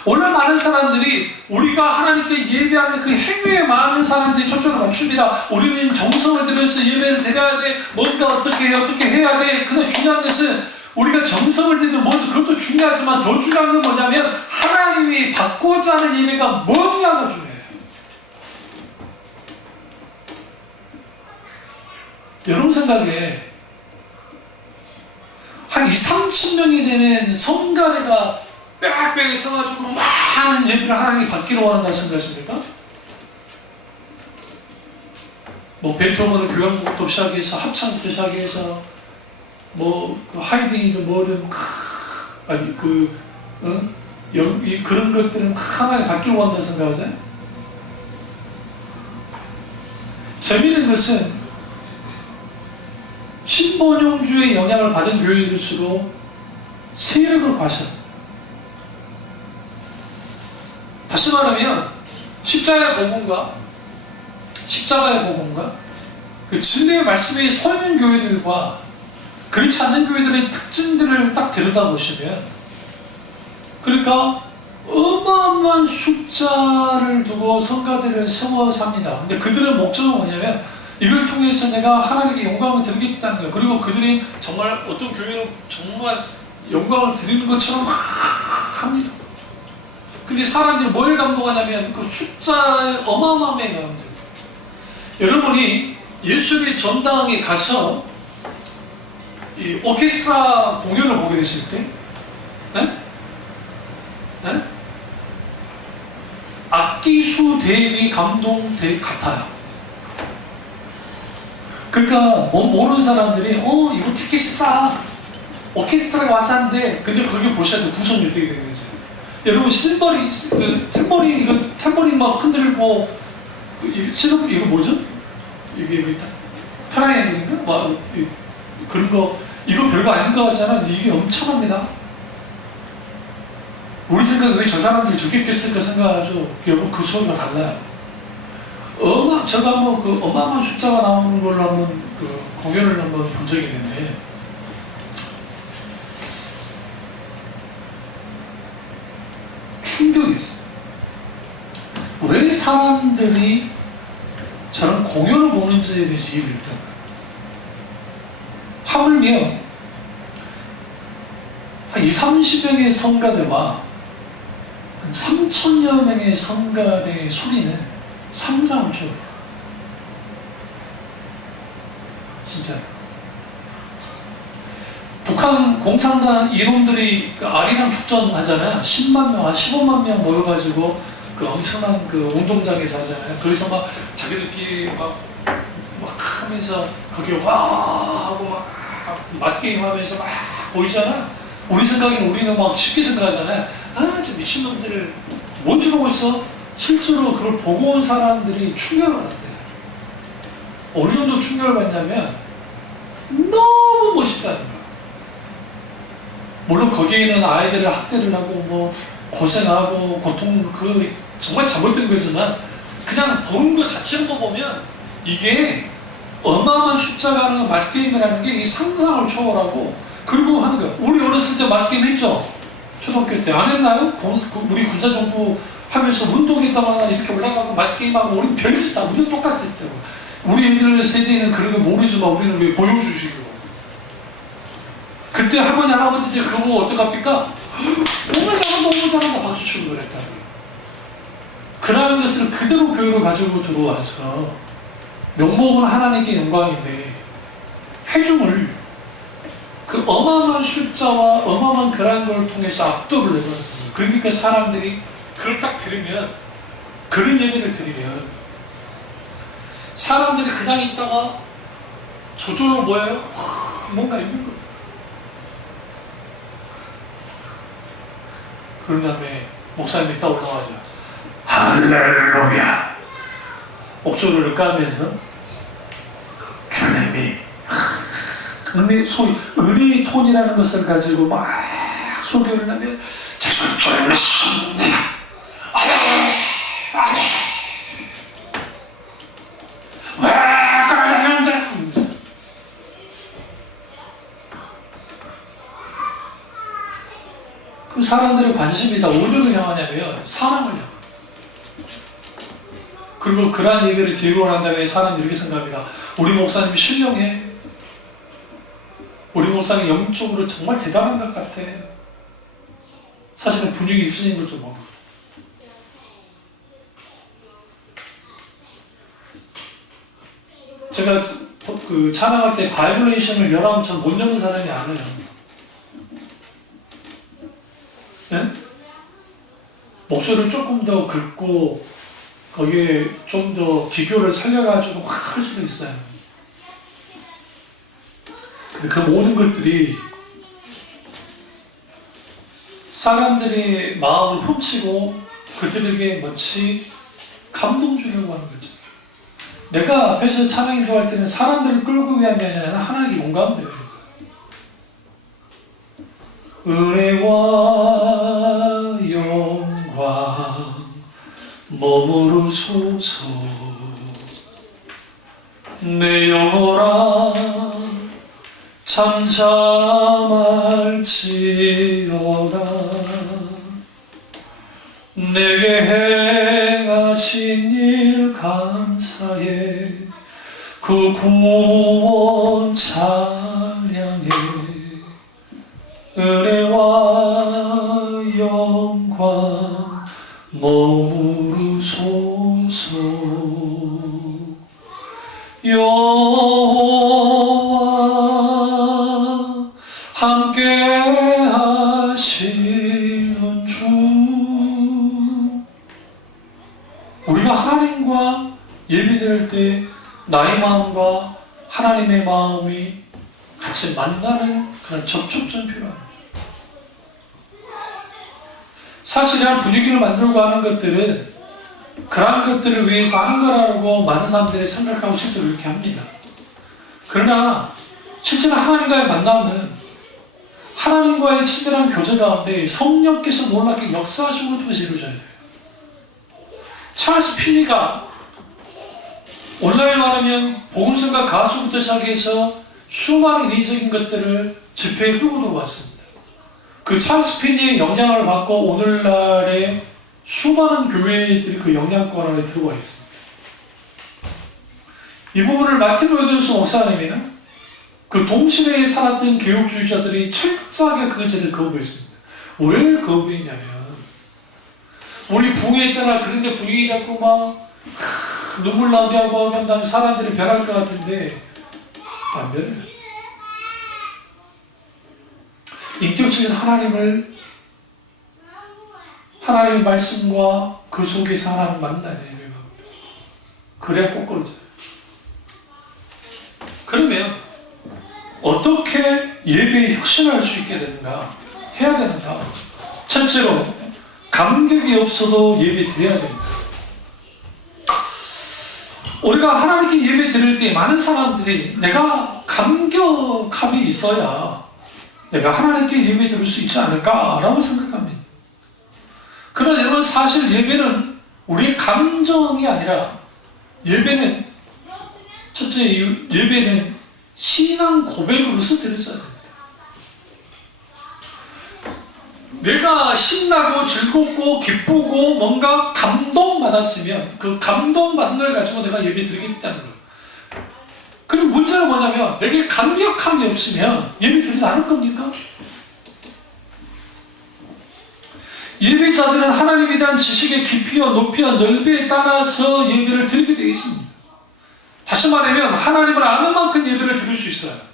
오늘 많은 사람들이 우리가 하나님께 예배하는 그 행위에 많은 사람들이 초점을 맞춥니다. 우리는 정성을 들여서 예배를 드려야 돼. 뭔가 어떻게 해야 돼. 근데 중요한 것은 우리가 정성을 들이든 뭐든 그것도 중요하지만 더 중요한 건 뭐냐면 하나님이 받고자 하는 예배가 뭐냐가 중요해요. 여러분 생각에 한 2,000~3,000명이 되는 성가대가 빽빽이 서가지고 많은 예배를 하나님이 받기로 원한다고 생각하십니까? 뭐 베토벤의 교향곡부터 시작해서 합창부터 시작해서 뭐 하이딩이든 뭐든 아니 그런 것들은 하나님 받기로 원한다고 생각하세요? 재미있는 것은 신번영주의 영향을 받은 교회일수록 세력을 과시합니다. 다시 말하면 십자가의 복음과 그 진리의 말씀에 서 있는 교회들과 그렇지 않는 교회들의 특징들을 딱 들여다보시면 그러니까 어마어마한 숫자를 두고 성가대를 세워서 합니다. 근데 그들의 목적은 뭐냐면 이걸 통해서 내가 하나님께 영광을 드리겠다는 거예요. 그리고 그들이 정말 어떤 교회는 정말 영광을 드리는 것처럼 막 합니다. 근데 사람들이 뭘 감동하냐면 그 숫자의 어마어마함에 감동해요. 여러분이 예수님의 전당에 가서 이 오케스트라 공연을 보게 되실 때 악기 수 대비 감동 같아요. 그러니까 모르는 사람들이 이거 티켓이 싸 오케스트라에 와서 한데 근데 거기 보셔야 돼. 구성이 어떻게 되는지. 여러분 탬버린 막 흔들고 이거 뭐죠? 이게 트라이앵글인가? 그런 거 이거 별거 아닌 것 같잖아. 근데 이게 엄청납니다. 우리 생각에 왜 저 사람들이 저렇게 깼을까 생각하죠. 여러분 그 소리가 달라요. 제가 한번 그 어마어마한 숫자가 나오는 걸로 한번 그 공연을 한번 본 적이 있는데 충격이었어요. 왜 사람들이 저런 동요를 보는지에 대해서 이해를 했던 거예요. 하물며 한 20-30여 개의 성가대와 한 3,000여 명의 성가대의 소리는 상상을 초월해요. 진짜요. 북한 공산당 이놈들이 그 아리랑 축전 하잖아요. 10만 명, 한 15만 명 모여가지고 그 엄청난 그 운동장에서 하잖아요. 거기서 막 자기들끼리 막 하면서 거기에 와 하고 막 마스게임 하면서 막 보이잖아. 우리 생각에는 우리는 막 쉽게 생각하잖아요. 아, 저 미친놈들을 뭔 줄 알고 있어? 실제로 그걸 보고 온 사람들이 충격을 받는데 어느 정도 충격을 받냐면 너무 멋있다는 거야. 물론 거기에는 아이들을 학대를 하고 뭐 고생하고 고통 그 정말 잘못된 거지만 그냥 보는 것 자체로 보면 이게 어마어마한 숫자가 하는 마스게임이라는 게 이 상상을 초월하고 그리고 하는 거야. 우리 어렸을 때 마스게임 했죠? 초등학교 때 안 했나요? 우리 군사정부 하면서 운동했다가 이렇게 올라가고 마스게임하고 우리 별짓 다 우리도 똑같이 했다고. 우리 애들 세대에는 그런 거 모르지만 우리는 왜 보여주시고 그때 할머니 할아버지들 그거 보고 어떡합니까? 너무 잘한다 박수 치고 그랬다고. 그러한 것을 그대로 교회로 가지고 들어와서 명목은 하나님께 영광인데 회중을 그 어마어마한 숫자와 어마어마한 그러한 걸 통해서 압도를 해버리는 거예요. 그러니까 사람들이 그걸 딱 들으면 그런 예배를 드리면 사람들이 그냥 있다가 저절로 뭐예요? 뭔가 있는 거예요. 그런 다음에 목사님이 딱 올라가죠. 할렐루야. 목소리를 까면서 주님이 은혜의 톤이라는 것을 가지고 막 소개를 하면 주님을 믿습니다. 아멘. 아멘. 왜 그러는데? 그 사람들의 관심이 다 어디로 향하냐면 사람을 향해. 그리고 그러한 예배를 드리고 난 다음에 사람들이 이렇게 생각합니다. 우리 목사님이 신령해. 우리 목사님 영적으로 정말 대단한 것 같아. 사실은 분위기 휩쓸린 것도 모르고. 제가 그 찬양할 때 바이블레이션을 열하면 전 못 여는 사람이 아니에요. 네? 목소리를 조금 더 긁고 거기에 좀 더 기교를 살려가지고 확 할 수도 있어요. 근데 그 모든 것들이 사람들의 마음을 훔치고 그들에게 마치 감동 주려고 하는 거지. 내가 앞에서 찬양 인도할 때는 사람들을 끌고 위한 게 아니라 하나님께 공감되는 거예요. 은혜와 영광 머무르소서 내 영혼아 잠잠할지어다 내게 행하신 일 감사해 그 구원 찬양해 은혜와 영광 머무르소서 여호와 함께 하시는 주 우리가 하나님과 예배드릴 때 나의 마음과 하나님의 마음이 같이 만나는 그런 접촉점이 필요합니다. 사실 이런 분위기를 만들고 하는 것들은 그러한 것들을 위해서 하는 거라고 많은 사람들이 생각하고 실제로 이렇게 합니다. 그러나 실제로 하나님과의 만남은 하나님과의 친밀한 교제 가운데 성령께서 놀랍게 역사하심을 통해서 이루어져야 돼요. 찰스 피니가 온라인 말하면 복음성가 가수부터 시작해서 수많은 인위적인 것들을 집회에 끌고 들어왔습니다. 그 찰스 피니의 영향을 받고 오늘날의 수많은 교회들이 그 영향권 안에 들어와 있습니다. 이 부분을 마틴 로이더스 목사님이나 그 동시대에 살았던 개혁주의자들이 철저하게 그 죄를 거부했습니다. 왜 거부했냐면 우리 붕에 있다나 그런데 분위기 잡고 막 눈물 나게 하고 하면 다음에 사람들이 변할 것 같은데 안 변해요. 인격적인 하나님의 말씀과 그 속에서 하나님 만나야 돼요. 그래야 꼬꾸러져요. 그러면 어떻게 예배에 혁신할 수 있게 되는가? 해야 되는가? 첫째로 감격이 없어도 예배 드려야 됩니다. 우리가 하나님께 예배 드릴 때 많은 사람들이 내가 감격함이 있어야 내가 하나님께 예배 드릴 수 있지 않을까라고 생각합니다. 그러나 여러분 사실 예배는 우리의 감정이 아니라 예배는 첫째 예배는 신앙 고백으로서 드려져야 됩니다. 내가 신나고 즐겁고 기쁘고 뭔가 감동받았으면 그 감동받은 걸 가지고 내가 예배 드리겠다는 거예요. 그리고 문제는 뭐냐면 내게 감격함이 없으면 예배 드리지 않을 겁니까? 예배자들은 하나님에 대한 지식의 깊이와 높이와 넓이에 따라서 예배를 드리게 되어 있습니다. 다시 말하면 하나님을 아는 만큼 예배를 드릴 수 있어요.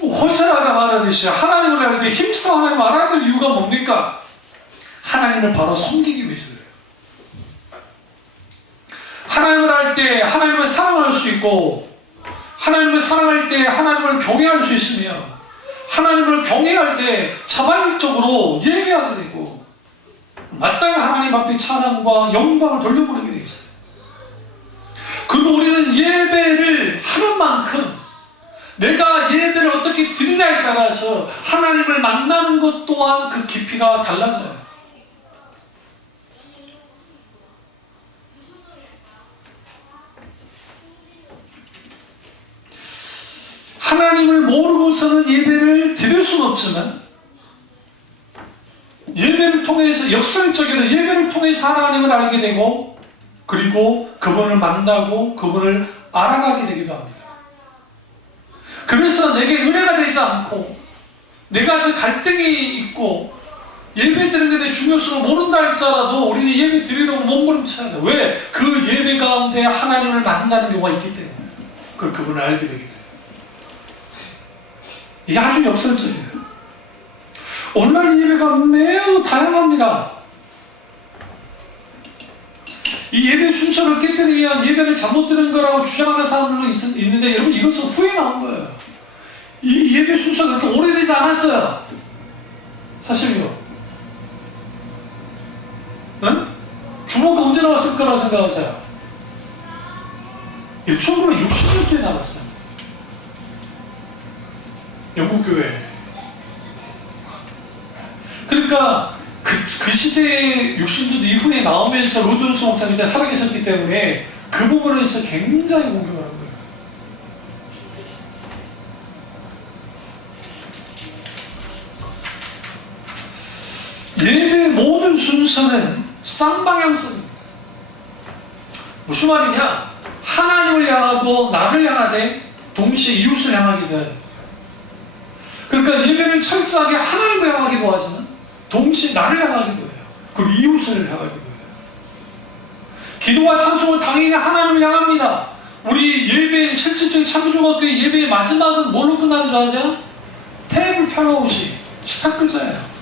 호세아가 말하듯이 하나님을 알 때 힘써 하나님을 알아야 될 이유가 뭡니까? 하나님을 바로 섬기기 위해서 그래요. 하나님을 알 때 하나님을 사랑할 수 있고 하나님을 사랑할 때 하나님을 경외할 수 있으며 하나님을 경외할 때 자발적으로 예배하게 되고 마땅히 하나님 앞에 찬양과 영광을 돌려보내게 되어 있어요. 그리고 우리는 예배를 하는 만큼 내가 예배를 어떻게 드리냐에 따라서 하나님을 만나는 것 또한 그 깊이가 달라져요. 하나님을 모르고서는 예배를 드릴 수는 없지만 예배를 통해서 역설적인 예배를 통해서 하나님을 알게 되고 그리고 그분을 만나고 그분을 알아가게 되기도 합니다. 그래서 내게 은혜가 되지 않고 내가 아직 갈등이 있고 예배 드리는 데 대해 중요성을 모른다 할지라도 우리는 예배 드리려고 몸부림쳐야 돼요. 왜? 그 예배 가운데 하나님을 만나는 경우가 있기 때문에 그분을 알게 되게 돼요. 이게 아주 역설적이에요. 오늘날 예배가 매우 다양합니다. 이 예배 순서를 깨뜨리기 위한 예배를 잘못 드는 거라고 주장하는 사람들도 있는데 여러분 이것은 후에 나온 거예요. 이 예배 순서가 그렇게 오래되지 않았어요. 사실요. 응? 주보가 언제 나왔을 거라고 생각하세요? 1960년대에 나왔어요. 영국교회. 그러니까 그 시대에 60년대 이후에 나오면서 로드스 목사님이 살아계셨기 때문에 그 부분에 있어서 굉장히 공격을 한 거예요. 예배의 모든 순서는 쌍방향성입니다. 무슨 말이냐? 하나님을 향하고 나를 향하되 동시에 이웃을 향하기도 해요. 그러니까 예배는 철저하게 하나님을 향하기도 하지만 동시에 나를 향하기도 해요. 그리고 이웃을 향하기도 해요. 기도와 찬송은 당연히 하나님을 향합니다. 우리 예배, 실질적인 창조교회 예배의 마지막은 뭘로 끝나는 줄 아세요? 테이블 펴놓으시 식탁글자예요.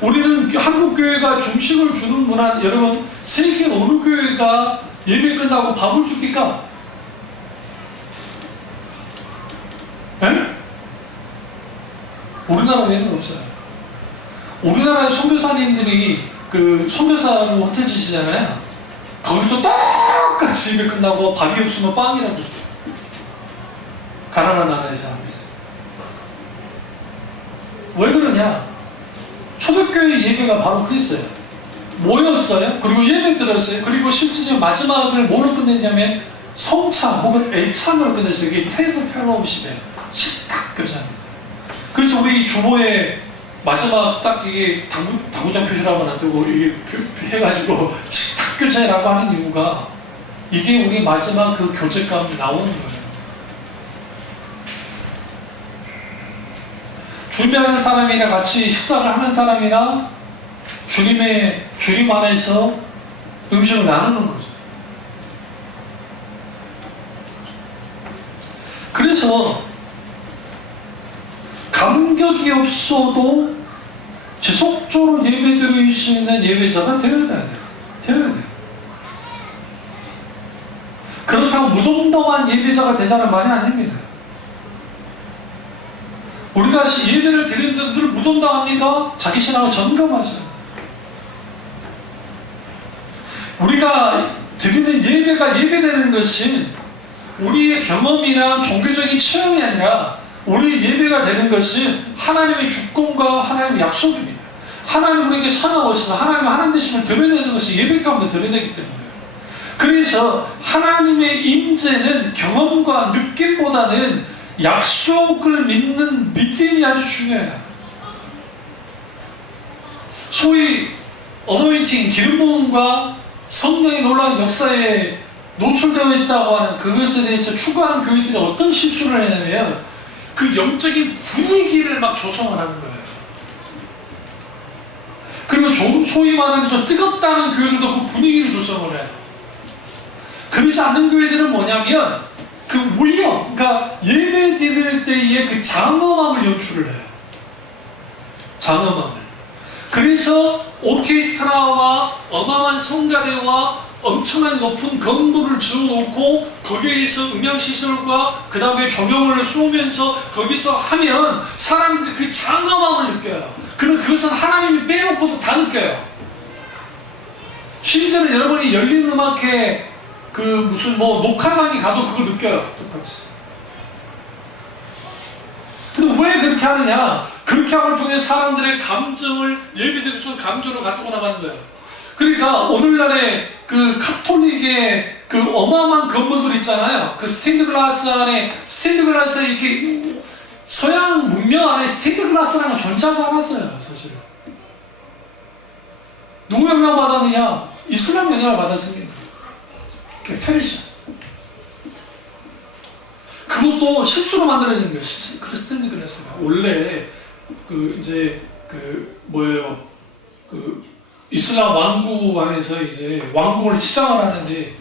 우리는 한국교회가 중식을 주는 문화, 여러분 세계 어느 교회가 예배 끝나고 밥을 줍니까? 네? 우리나라 외에는 없어요. 우리나라의 선교사님들이 그 선교사로 흩어지시잖아요. 거기서 똑같이 예배 끝나고 밥이 없으면 빵이라도 줘요. 가난한 나라에서 합니다. 왜 그러냐? 초대교회 예배가 바로 그랬어요. 모였어요. 그리고 예배 들었어요. 그리고 실질적으로 마지막을 뭐로 끝냈냐면 성찬 혹은 애찬으로 끝냈어요. 이게 테이블 펠로우십이에요. 식탁교사입니다. 그래서 우리 주보에 마지막 딱 이게 당구장 표시라고 놔두고 이게 해가지고 식탁교사라고 하는 이유가 이게 우리 마지막 그 교제감이 나오는 거예요. 준비하는 사람이나 같이 식사를 하는 사람이나 주님 안에서 음식을 나누는 거죠. 그래서 감격이 없어도 지속적으로 예배드릴 수 있는 예배자가 되어야 돼요. 그렇다고 무덤덤한 예배자가 되자는 말이 아닙니다. 우리가 예배를 드리는 늘 무덤덤합니까? 자기 신앙을 점검하셔요. 우리가 드리는 예배가 예배되는 것은 우리의 경험이나 종교적인 체험이 아니라 우리 예배가 되는 것은 하나님의 주권과 하나님의 약속입니다. 하나님 우리에게 찾아오셔서 하나님 되심을 드러내는 것이 예배 가운데 드러내기 때문에 그래서 하나님의 임재는 경험과 느낌보다는 약속을 믿는 믿음이 아주 중요해요. 소위 어노인팅, 기름 부음과 성령의 놀라운 역사에 노출되어 있다고 하는 그것에 대해서 추구하는 교회들이 어떤 실수를 했냐면 그 영적인 분위기를 막 조성을 하는 거예요. 그리고 소위 말하는 좀 뜨겁다는 교회들도 그 분위기를 조성을 해요. 그렇지 않는 교회들은 뭐냐면 그 위험, 그러니까 예배 드릴 때의 그 장엄함을 연출을 해요. 장엄함을. 그래서 오케스트라와 어마어마한 성가대와 엄청나게 높은 건물을 지어놓고 거기에서 음향시설과 그 다음에 조명을 쏘면서 거기서 하면 사람들이 그 장엄함을 느껴요. 그런데 그것은 하나님이 빼놓고도 다 느껴요. 심지어는 여러분이 열린 음악회 그 무슨 녹화장에 가도 그거 느껴요. 똑같이. 근데 왜 그렇게 하느냐? 그렇게 함을 통해 사람들의 감정을 예배드릴 수 있는 감정을 가지고 나가는 거예요. 그러니까 오늘날의 그 카톨릭의 그 어마어마한 건물들 있잖아요. 그 스테인드 글라스에 이렇게 서양 문명 안에 스테인드 글라스라는 건 존재하지 않았어요. 사실. 누구 영향 받았느냐? 이슬람 영향을 받았습니다. 페르시아. 그것도 실수로 만들어진 거예요. 스테인드 글라스가 원래 이슬람 왕국 안에서 이제 왕국을 치장을 하는데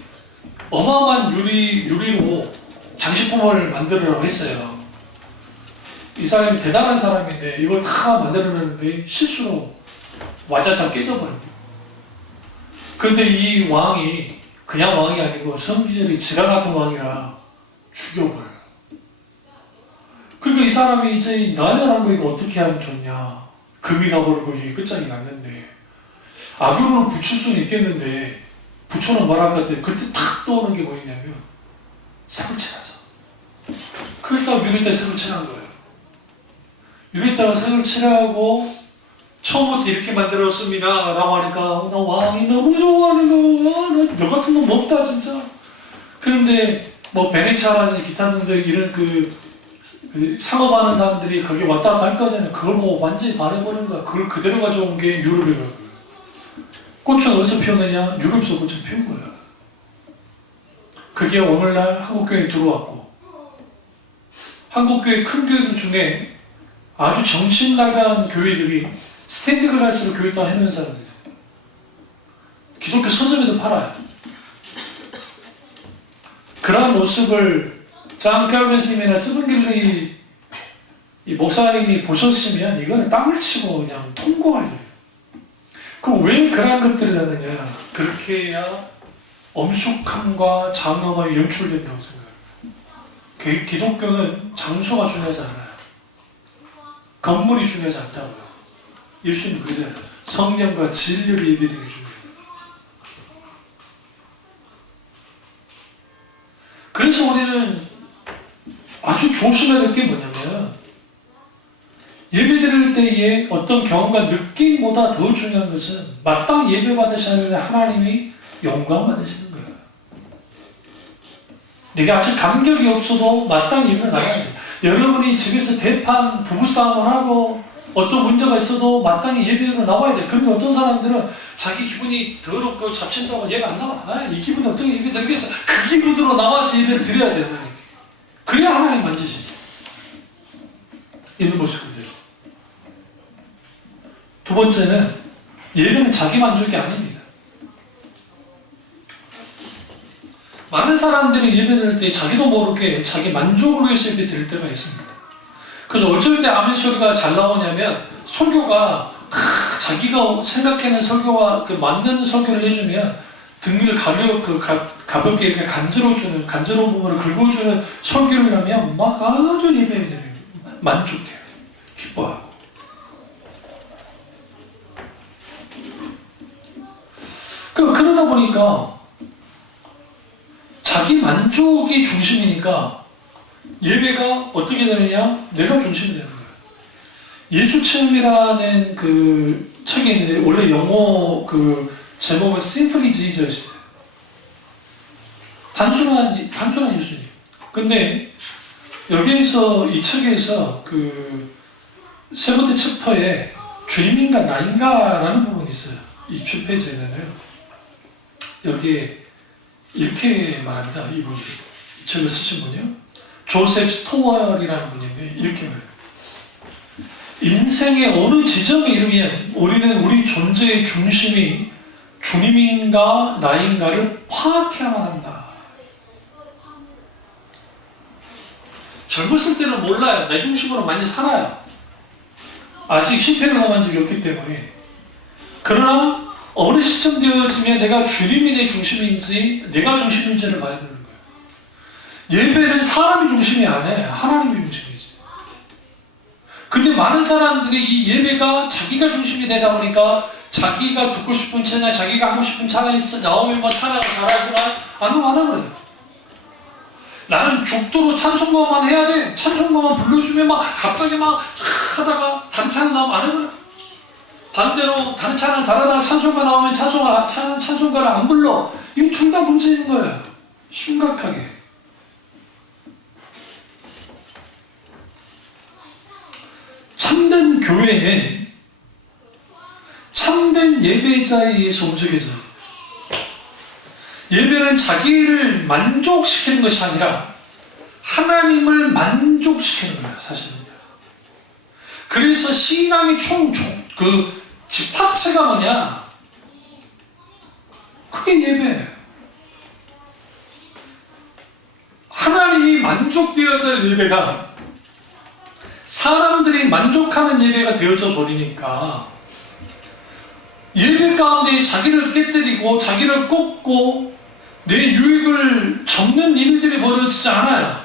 어마어마한 유리로 장식품을 만들으라고 했어요. 이 사람이 대단한 사람인데 이걸 다 만들어내는데 실수로 와자자 깨져버립니다. 그런데 이 왕이 그냥 왕이 아니고 성기절이 지가 같은 왕이라 죽여버려요. 그러니까 이 사람이 이제 난연한 거 이거 어떻게 하면 좋냐. 금이 가버리고 이게 끝장이 났는데 아그로를 붙일 수는 있겠는데 붙여는 말할 것 같아. 그때 탁 떠오르는 게 뭐였냐면 색을 칠하자. 그랬다가 유리대 색을 칠한 거예요. 유리대가 색을 칠하고 처음부터 이렇게 만들었습니다 라고 하니까 나 왕이 너무 좋아하는 거야. 너 같은 놈 없다 진짜. 그런데 베네치아라든지 기타 등등 이런 그 상업하는 사람들이 거기 왔다 갔다 할 거잖아요. 그걸 완전히 반해버리는 거야. 그걸 그대로 가져온 게 유럽이라고요. 꽃은 어디서 피었느냐? 유럽에서 꽃을 피운 거야. 그게 오늘날 한국교회에 들어왔고 한국교회 큰 교회들 중에 아주 정신 나간 교회들이 스탠드 글라스로 교회 다 해놓은 사람들이 있어요. 기독교 서점에도 팔아요. 그러한 모습을 장 칼빈 스님이나 쯔분길리 이 목사님이 보셨으면 이거는 땅을 치고 그냥 통곡할 일이에요. 그럼 왜 그런 것들을 하느냐? 그렇게 해야 엄숙함과 장엄함이 연출된다고 생각해요. 기독교는 장소가 중요하지 않아요. 건물이 중요하지 않다고요. 예수님 그러잖아요. 성령과 진리를 예배드리는 게 중요해요. 그래서 우리는 아주 조심해야 될 게 뭐냐면 예배드릴 때의 어떤 경험과 느낌보다 더 중요한 것은 마땅히 예배 받으시는 하나님이 영광 받으시는 거예요. 내가 아직 감격이 없어도 마땅히 예배를 나가야 돼요. 여러분이 집에서 대판 부부싸움을 하고 어떤 문제가 있어도 마땅히 예배로 나와야 돼. 그런데 어떤 사람들은 자기 기분이 더럽고 잡친다고 얘가 안 나와. 아, 이 기분이 어떻게 예배 드리겠어? 그 기분으로 나와서 예배를 드려야 돼, 하나님. 그래야 하나님 만지시지. 있는 모습 그대로. 두 번째는 예배는 자기 만족이 아닙니다. 많은 사람들이 예배 드릴 때 자기도 모르게 자기 만족을 위해서 예배 드릴 때가 있습니다. 그래서 어쩔 때 아멘 소리가 잘 나오냐면 설교가 자기가 생각하는 설교와 그 맞는 설교를 해주면 등을 가볍게 이렇게 간지러운 부분을 긁어주는 설교를 하면 막 아주 예배에 만족해요. 기뻐하고. 그러다 보니까 자기 만족이 중심이니까 예배가 어떻게 되느냐? 내가 중심이 되는 거예요. 예수 체험이라는 그 책이 있는데 원래 영어 그 제목은 Simply Jesus. 단순한 예수님. 근데 여기에서 이 책에서 그 세 번째 챕터에 주님인가 나인가라는 부분이 있어요. 27페이지에는요. 여기에 이렇게 말합니다. 이분이 이 책을 쓰신 분이요. 조셉 스토어이라는 분인데 이렇게 말해요. 인생의 어느 지점에 이르면 우리는 우리 존재의 중심이 주님인가 나인가를 파악해야만 한다. 젊었을 때는 몰라요. 내 중심으로 많이 살아요. 아직 실패를 경험한 적이 없기 때문에. 그러나 어느 시점 되어지면 내가 주님이 내 중심인지 내가 중심인지를 봐야 되는 거예요. 예배는 사람이 중심이 아니에요. 하나님이 중심이지. 근데 많은 사람들이 이 예배가 자기가 중심이 되다 보니까 자기가 듣고 싶은 찬양, 자기가 하고 싶은 찬양이 나오면 뭐 찬양을 잘하지만 안 하거든요. 나는 죽도록 찬송가만 해야 돼. 찬송가만 불러주면 막 갑자기 막 하다가 다른 찬양 나오면 안 해버려. 반대로 다른 찬양 잘하다가 찬송가 나오면 찬송가를 안 불러. 이거 둘 다 문제인 거예요. 심각하게. 참된 교회는 참된 예배자에 의해서 움직여져요. 예배는 자기를 만족시키는 것이 아니라 하나님을 만족시키는 거예요, 사실은요. 그래서 신앙의 집합체가 뭐냐? 그게 예배예요. 하나님이 만족되어야 될 예배가 사람들이 만족하는 예배가 되어져 버리니까 예배 가운데 자기를 깨뜨리고 자기를 꼽고 내 유익을 접는 일들이 벌어지지 않아요.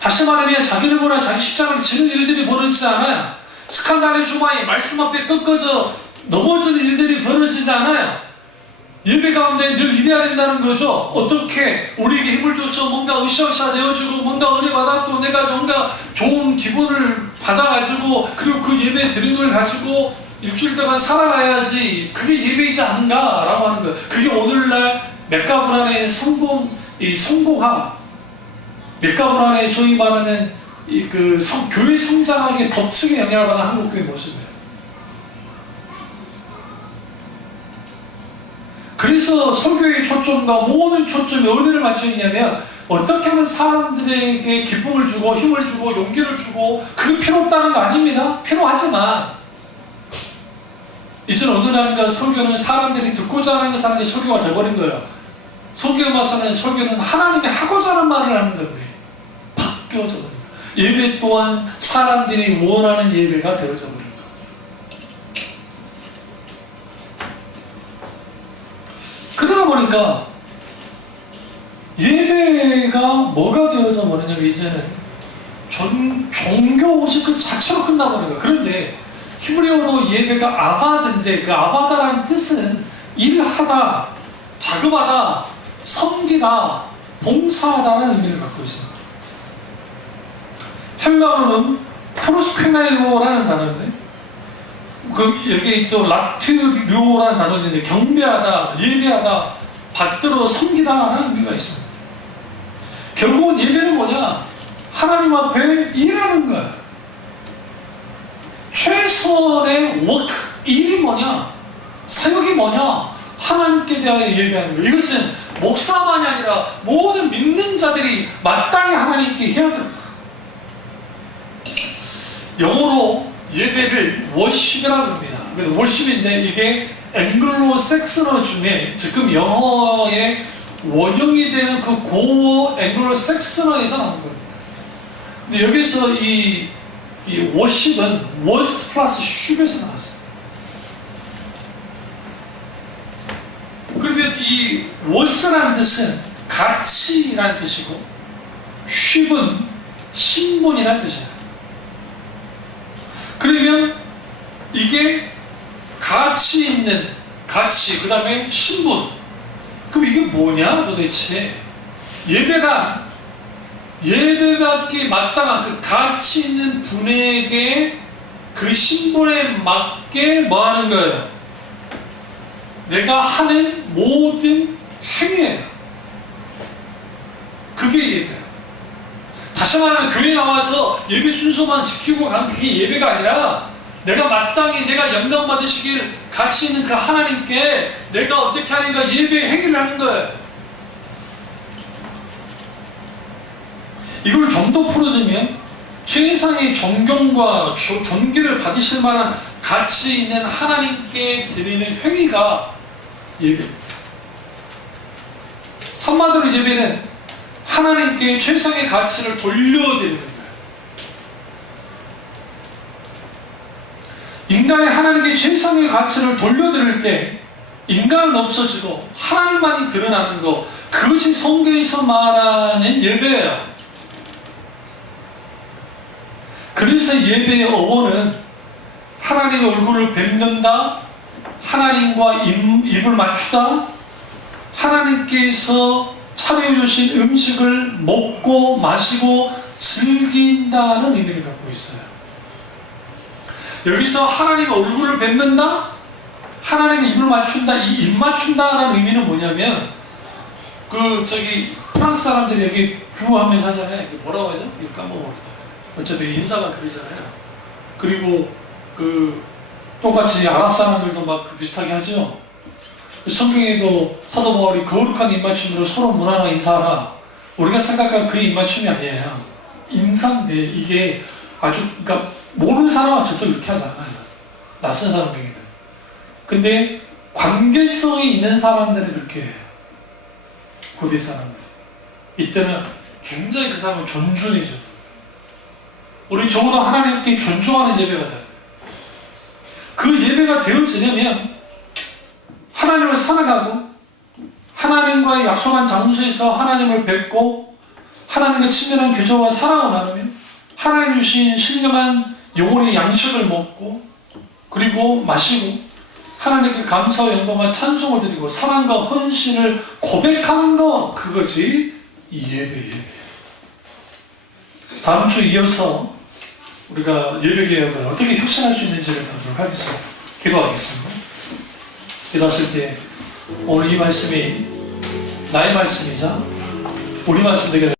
다시 말하면 자기를 보나 자기 십자가를 지는 일들이 벌어지지 않아요. 스칸달의 주마에 말씀 앞에 꺾어져 넘어지는 일들이 벌어지지 않아요. 예배 가운데 늘 이래야 된다는 거죠. 어떻게 우리에게 힘을 줘서 뭔가 으쌰으쌰 되어주고 뭔가 은혜 받았고 내가 뭔가 좋은 기분을 받아가지고 그리고 그 예배 드린 걸 가지고 일주일 동안 살아가야지. 그게 예배이지 않은가? 라고 하는 거예요. 그게 오늘날 맥가브란의 성공화, 맥가브란의 소위 말하는 교회 성장학의 법칙에 영향을 받는 한국교회 모습이에요. 그래서 설교의 초점과 모든 초점이 어디를 맞춰 있냐면 어떻게 하면 사람들에게 기쁨을 주고 힘을 주고 용기를 주고 그게 필요 없다는 거 아닙니다. 필요하지만 이제는 어느 날인가 설교는 사람들이 듣고자 하는 사람이 설교가 되어버린 거예요. 설교에 맞서는 설교는 하나님이 하고자 하는 말을 하는 겁니다. 바뀌어져 버린 거예요. 예배 또한 사람들이 원하는 예배가 되어져 버린 거예요. 그러다 보니까 예배가 뭐가 되어져 버리냐면 이제는 종교 오직 그 자체로 끝나버린 거예요. 그런데 히브리어로 예배가 아바드인데 그 아바다라는 뜻은 일하다, 작업하다, 섬기다, 봉사하다는 의미를 갖고 있습니다. 헬라어는 프로스페나이오라는 단어인데 여기 또 라트류라는 단어가 있는데 경배하다, 예배하다, 받들어 섬기다라는 의미가 있습니다. 결국은 예배는 뭐냐? 하나님 앞에 일하는 거야. 워크, 일이 뭐냐? 사역이 뭐냐? 하나님께 대하여 예배하는 거예요. 이것은 목사만이 아니라 모든 믿는 자들이 마땅히 하나님께 해야 됩니다. 영어로 예배를 워십이라고 합니다. 워십인데 이게 앵글로 섹스너 중에 지금 영어의 원형이 되는 그 고어 앵글로 섹스너에서 나온 겁니다. 근데 여기서 이 워십은 was 플러스 ship에서 나왔어요. 그러면 이 was라는 뜻은 가치라는 뜻이고 ship은 신분이라는 뜻이에요. 그러면 이게 가치 있는 가치, 그 다음에 신분. 그럼 이게 뭐냐 도대체? 예배받기 마땅한 그 가치 있는 분에게 그 신분에 맞게 뭐 하는 거예요? 내가 하는 모든 행위예요. 그게 예배예요. 다시 말하면 교회 나와서 예배 순서만 지키고 가는 그게 예배가 아니라 내가 마땅히 내가 영광 받으시길 가치 있는 그 하나님께 내가 어떻게 하는가 예배 행위를 하는 거예요. 이걸 좀 더 풀어두면 최상의 존경과 존귀를 받으실 만한 가치 있는 하나님께 드리는 행위가 예배입니다. 한마디로 예배는 하나님께 최상의 가치를 돌려드리는 거예요. 인간의 하나님께 최상의 가치를 돌려드릴 때 인간은 없어지고 하나님만이 드러나는 것, 그것이 성경에서 말하는 예배예요. 그래서 예배의 어원은 하나님의 얼굴을 뵙는다, 하나님과 입을 맞추다, 하나님께서 차려주신 음식을 먹고 마시고 즐긴다는 의미를 갖고 있어요. 여기서 하나님의 얼굴을 뵙는다, 하나님의 입을 맞춘다, 이 입 맞춘다라는 의미는 뭐냐면 프랑스 사람들이 여기 뷰하면서 하잖아요. 뭐라고 하죠? 이거 까먹어버렸다. 어차피 인사가 그러잖아요. 그리고 똑같이 아랍 사람들도 막 비슷하게 하죠. 성경에도 사도 바울이 거룩한 입맞춤으로 서로 문화나 인사하라. 우리가 생각하는 그 입맞춤이 아니에요. 인사인데 이게 아주 그러니까 모르는 사람은 저도 이렇게 하잖아요. 낯선 사람에게는. 근데 관계성이 있는 사람들은 그렇게 해요. 고대 사람들. 이때는 굉장히 그 사람을 존중해줘요. 우리 적어도 하나님께 존중하는 예배가 돼요. 그 예배가 되어지려면 하나님을 사랑하고 하나님과의 약속한 장소에서 하나님을 뵙고 하나님과 친밀한 교제와 사랑을 나누면 하나님 주신 신령한 영혼의 양식을 먹고 그리고 마시고 하나님께 감사와 영광과 찬송을 드리고 사랑과 헌신을 고백하는 것, 그것이 예배예요. 다음 주 이어서 우리가 예배개혁을 어떻게 혁신할 수 있는지를 다루도록 하겠습니다. 기도하겠습니다. 기도하실 때 오늘 이 말씀이 나의 말씀이자 우리 말씀 되게